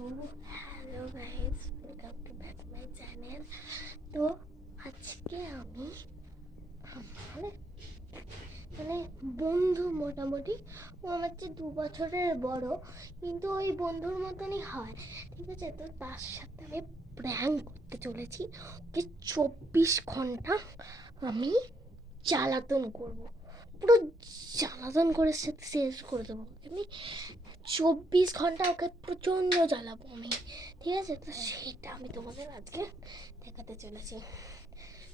তো hello guys, welcome to back my channel. তো আজকে আমি মানে বন্ধু, মোটামুটি ও আমার চেয়ে 2 বছরের বড়, কিন্তু ওই বন্ধুর মতনই হয়, ঠিক আছে? তো তার সাথে আমি প্র্যাঙ্ক করতে চলেছি। ওকে 24 ঘন্টা আমি জ্বালাতন করবো, পুরো জ্বালাতন করে শেষ করে দেবো। আমি 24 ঘন্টা ওকে প্রচণ্ড জ্বালাবো আমি, ঠিক আছে? তো সেইটা আমি তোমাদের আজকে দেখাতে চলেছি।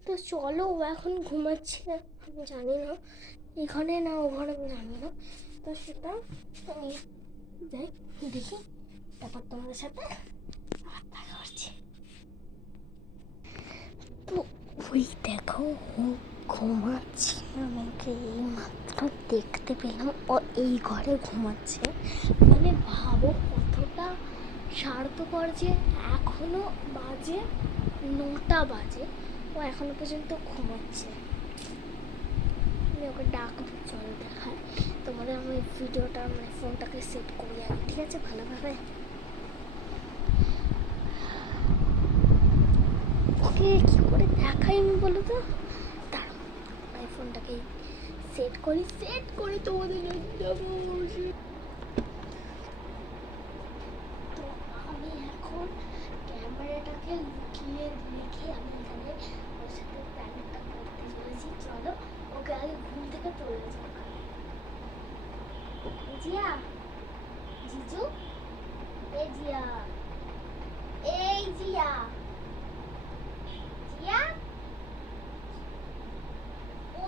তো চলো, ও এখন ঘুমাচ্ছে, আমি জানি না এখানে না ও ঘরে, আমি জানি না। তো সেটা আমি যাই দেখি, তারপর তোমাদের সাথে আবার দেখা হচ্ছে। তো ওই দেখো, ও ঘুমাচ্ছে, আমাকে এই মাত্র দেখতে পেলাম ও এই ঘরে ঘুমাচ্ছে। মানে ভাবো কতটা স্বার্থপর, যে এখনো বাজে 9টা বাজে, ও এখনো পর্যন্ত ঘুমাচ্ছে। আমি ওকে ডাকবো, চলো দেখায় তোমাদের। আমি ভিডিওটা, মানে ফোনটাকে সেট করি আগে, ঠিক আছে, ভালোভাবে। ওকে কী করে দেখাই আমি বলো তো, দাঁড়াও আমি ফোনটাকে সেট করি তোমাদের যাবো। তো আমি এখন ক্যামেরাটাকে লুকিয়ে রেখে আমি এখানে ওর সাথে প্ল্যানটা করতে চলেছি। চলো ওকে আগে ঘুম থেকে তুলে যাও। জিয়া, জিজু, এই জিয়া, এই জিয়া, জিয়া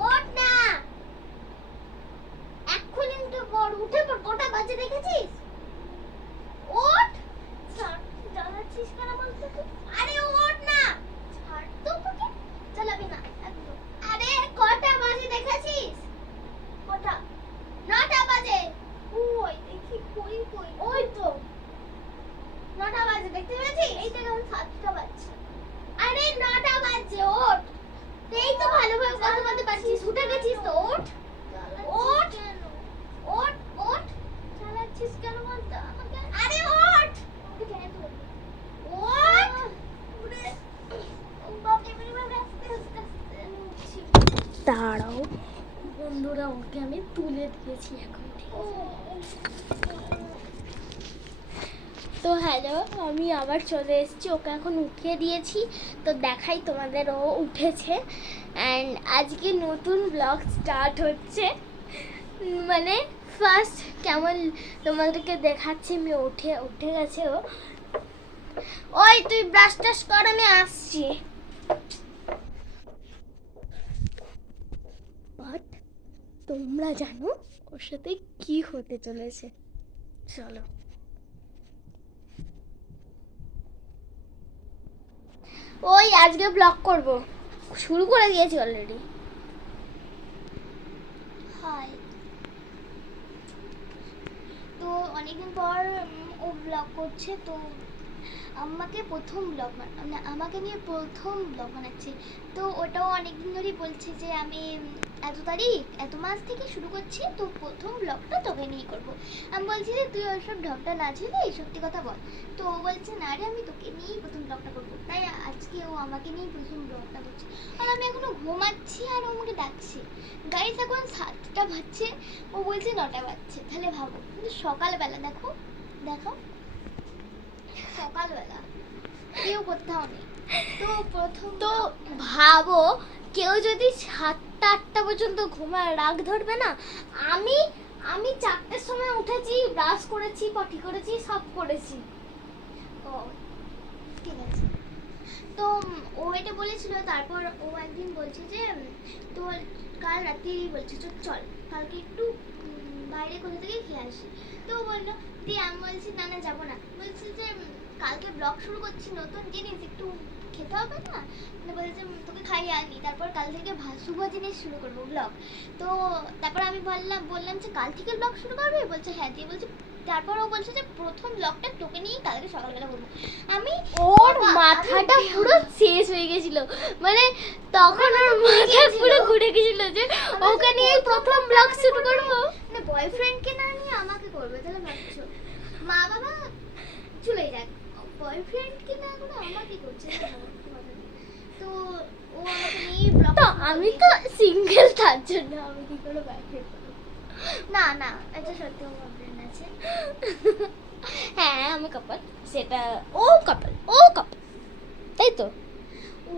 ওঠ না, এক্ষুনি উঠে পড়, উঠে পড়। কটা বাজে দেখেছিস? ওঠ, জ্বালাচ্ছিস কেন বলতো? আরে ওঠ না, ছাড় তো, তোকে জ্বালাবি না একদম। আরে কটা বাজে দেখেছিস? কটা? 9টা বাজে। ওই দেখি, কই কই, ওই তো 9টা বাজে, দেখতে পেয়েছিস? এই তো এখন 7টা বাজছে। আরে 9টা বাজে, ওঠ। এই তো ভালোভাবে কথা বলতে পারছিস, উঠে গেছিস তো, ওঠ ওঠ ওঠ ওঠ। চালাচ্ছিস কেন বলতো আমাকে? আরে ওঠ, ওঠ। দাঁড়াও বন্ধুরা, ওকে আমি তুলে দিয়েছি এখন, ঠিক আছে? তো হ্যালো, আমি আবার চলে এসেছি, ওকে এখন উঠিয়ে দিয়েছি। তো দেখাই তোমাদের, ও উঠেছে অ্যান্ড আজকে নতুন ব্লগ স্টার্ট হচ্ছে। মানে ফার্স্ট কেমন তোমাদেরকে দেখাচ্ছি আমি। উঠে গেছে ও। ওই তুই ব্রাশ টাশ কর, আমি আসছি। বাট তোমরা জানো ওর সাথে কি হতে চলেছে? চলো। ওই আজকে ব্লগ করব, শুরু করে দিয়েছি অলরেডি। হাই। তো অনেকদিন পর ও ব্লগ করছে, তো আমাকে প্রথম ব্লগ মানে আমাকে নিয়ে প্রথম ব্লগ বানাচ্ছে। তো ওটাও অনেকদিন ধরেই বলছে যে আমি এত তারিখ এত মাস থেকে শুরু করছি, তো প্রথম ব্লগটা তোকে নিয়েই করবো। আমি বলছি যে তুই ওইসব ঢপটা না ছিলে, সত্যি কথা বল। তো ও বলছে না রে, আমি তোকে নিয়েই প্রথম ব্লগটা করবো। তাই আজকে ও আমাকে নিয়েই প্রথম ব্লগটা করছে। আর আমি এখনো ঘুমাচ্ছি আর ও আমাকে ডাকছে। গাইস এখন 7টা বাজছে, ও বলছে 9টা বাজছে। তাহলে ভাবো, কিন্তু সকালবেলা দেখো, দেখো সকালবেলা কেউ কোথাও নেই। তো প্রথম তো ভাবো, কেউ যদি 7টা 8টা পর্যন্ত ঘুমায়, রাগ ধরবে না? আমি 4টের সময় উঠেছি, ব্রাশ করেছি, পটি করেছি, সব করেছি। ও ঠিক আছে। তো ও এটা বলেছিল, তারপর ও একদিন বলছে যে তো কাল রাতে বলছে চল কালকে একটু বাইরে কোথা থেকে খেয়ে আসি। তো বললো, দিয়ে আমি বলছি না না যাবো না। বলছি যে কালকে ব্লগ শুরু করছি, নতুন জিনিস একটু খেতে হবে না? মানে বলছে তোকে খাইয়ে আনি, তারপর কাল থেকে শুভ জিনিস শুরু করবো ব্লগ। তো তারপর আমি বললাম যে কাল থেকে ব্লগ শুরু করবে? বলছে হ্যাঁ। দিয়ে বলছে, তারপর ও বলছে যে প্রথম ব্লগটা তোকে নিয়েই কালকে সকালবেলা করবো। আমি ওর মাথাটা পুরো শেষ হয়ে গেছিল, মানে তখন ওর মাথা পুরো ঘুরে গেছিল যে ওকে নিয়ে প্রথম ব্লগ শুরু করবো। মানে বয়ফ্রেন্ডকে না নিয়ে আমাকে করবে, তাহলে ভাবছো মা বাবা চলে যাক, বয়ফ্রেন্ড কি না এখন আমাকে করছে তো ও আমাকে নিয়ে ব্লগ তো আমি তো সিঙ্গেল তার জন্য আমি কি করে বয়ফ্রেন্ড করব না না এটা সত্যি আমার বয়ফ্রেন্ড আছে হ্যাঁ আমি কাপল সেটা ও কাপল তাই তো ও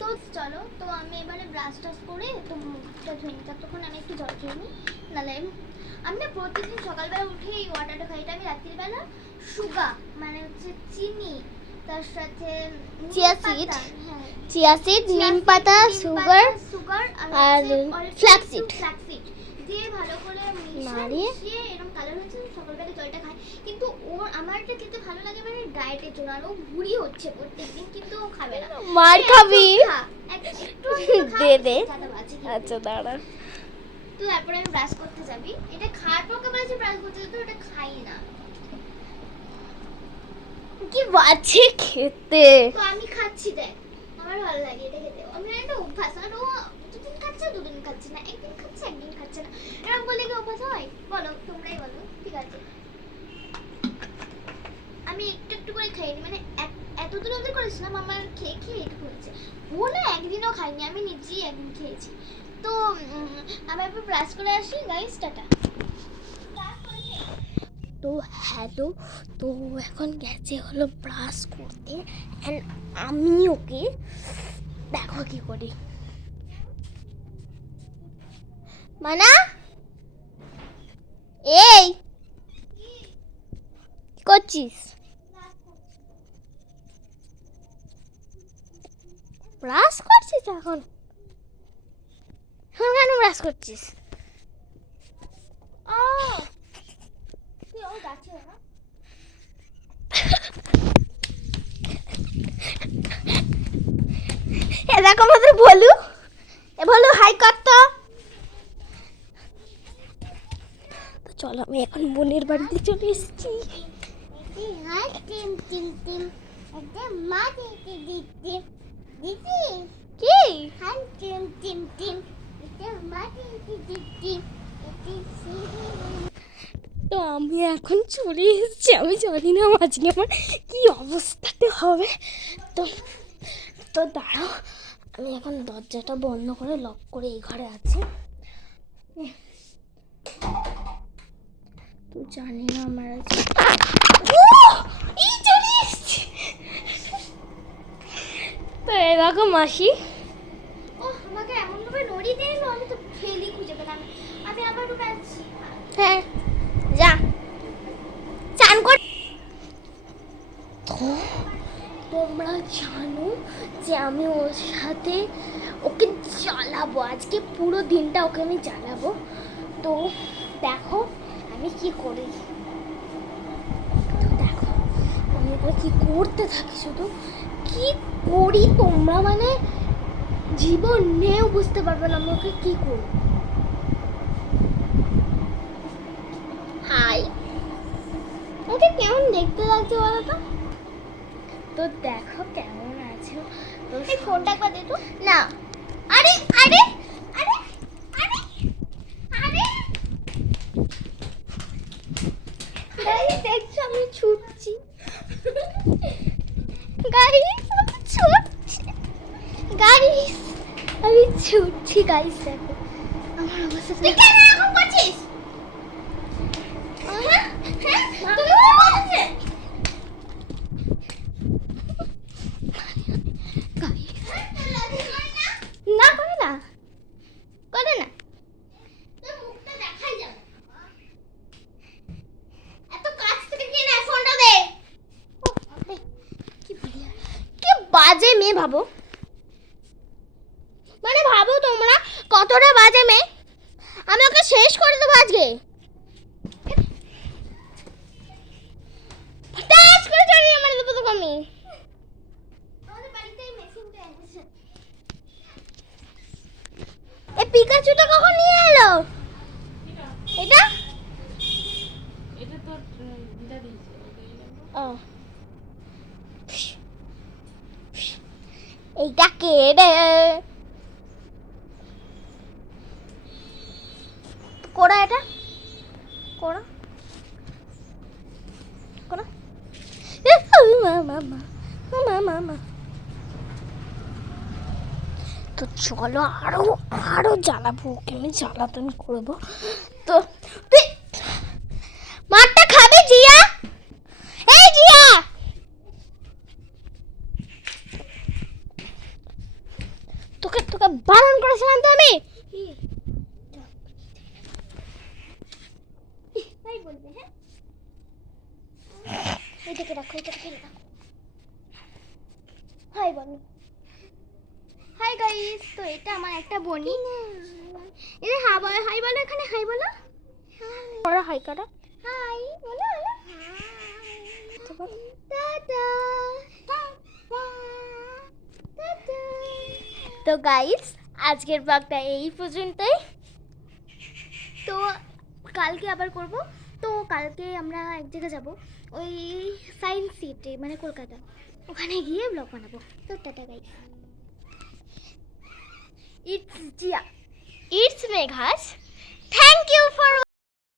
তো চলো তো আমি এবারে ব্রাশ টাশ করে তো মুখটা ধুয়ে নিই ততক্ষণ আমি একটু জল খেয়ে নিই নাহলে আমি না প্রতিদিন সকালবেলা উঠে এই ওয়াটারটা খাই এটা আমি রাত্রিবেলা সুগার মানে হচ্ছে চিনি তার সাথে চিয়া সিড নিম পাতা সুগার আর ফ্ল্যাক্স সিড দিয়ে ভালো করে মিশিয়ে এরকম কালার হচ্ছে সকালবেলা জলটা খাই কিন্তু ওর আমারটা কিন্তু ভালো লাগে মানে ডায়েটের জন্য আর ও ভুঁড়ি হচ্ছে প্রত্যেকদিন কিন্তু ও খাবে না মার খাবি দে দে আচ্ছা দাঁড়া তো তারপরে আমি ব্রাশ করতে যাবি এটা খাওয়ার পর বলেছে ব্রাশ করতে তো ওটা খাই না কি বাজে খেতে তো আমি খাচ্ছি দেখ আমার ভালো লাগে এটা খেতে আমি একটা অভ্যাস আর ও দুদিন খাচ্ছে দুদিন খাচ্ছে না একদিন খাচ্ছে একদিন খাচ্ছে না এরকম বলে কি অভ্যাস হয় বলো তোমরাই বলো ঠিক আছে আমি একটু একটু করে খাই মানে এতদিন অবধি করেছিলাম আমার খেয়ে খেয়ে একটু হয়েছে ও না একদিনও খাইনি আমি নিজেই একদিন খেয়েছি তো আমি একটু ব্রাশ করে আসি গাইস টাটা তো হ্যালো তো এখন গেছে হলো ব্রাশ করতে অ্যান্ড আমি ওকে দেখো কি করি মানা এই কি করছিস ব্রাশ করছিস এখন কেন ব্রাশ করছিস দেখো আমাদের বলু বলু হাই কর তো চলো আমি এখন বোনের বাড়িতে চলে এসেছি তো আমি এখন চলে এসেছি আমি জানি না আজকে আমার কি অবস্থাতে হবে তো তো দাঁড়াও আমি এখন দরজাটা বন্ধ করে লক করে এই ঘরে আছি তো জানি না আমার তো এরকম মাসি ও আমাকে এমন ভাবে নড়ি দিয়ে এলো আমি তো ফেলি খুঁজে পেলাম আমি আবার রুমে আছি হ্যাঁ যা চান কর তো তোমরা জানো যে আমি ওর সাথে ওকে জ্বালাবো আজকে পুরো দিনটা ওকে আমি জ্বালাবো তো দেখো আমি কি করি তো দেখো আমি এবার কি করতে থাকি শুধু কি করি তোমরা মানে জীবনেও বুঝতে পারবে না আমি ওকে কি করি হাই ওকে কেমন দেখতে লাগছে বলো তো তো দেখো কেমন আছো তো এই ফোনটা একবার দে তো না আরে আরে আরে আরে আরে গাইস দেখছো আমি ছুটছি গাইস আমি ছুটছি গাইস আমি ছুটছি গাইস দেখো আমার অবস্থা তুই কেন এরকম করছিস হ্যাঁ হ্যাঁ তুমি কি বলছিস না করে না করে না তোর মুখটা দেখাই যাবে এত কাছ থেকে কে না ফোনটা দে কি বাজে মেয়ে ভাবো মানে ভাবো তোমরা কতটা বাজে মেয়ে আমি ওকে শেষ করে দেবো আজকে টাচ করে চলে আমার দেবো তো আমি আমাদের বাড়িতে এই মেশিনটা এনেছে এই পিকাচুটা কখন নিয়ে এলো এটা এটা তো দিদা দিয়েছে ও এইটা কে রে কোড়া এটা কোড়া তো চলো আরো আরো জ্বালাবো, ওকে আমি জ্বালাতন করবো। তো তুই মারটা খাবি জিয়া? এই জিয়া, তোকে তোকে বারণ করেছিলাম তো আমি। তাই বলবে? হ্যাঁ, এটাকে রাখো, এটাকে রাখো। হাই বনি, হাই গাইস। তো এটা আমার একটা বনি। এটা হাই বলো, হাই বলো, এখানে হাই বলো, করো হাই করো, হাই বলো, টাটা টাটা। তো গাইস আজকের ব্লগটা এই পর্যন্তই। তো কালকে আবার করব। তো কালকে আমরা এক জায়গায় যাব, ওই সায়েন্স সিটি মানে কলকাতা, ওখানে গিয়ে ব্লগ বানাবো। তো টাটা গাইস, ইটস জিয়া, ইটস মেঘাস।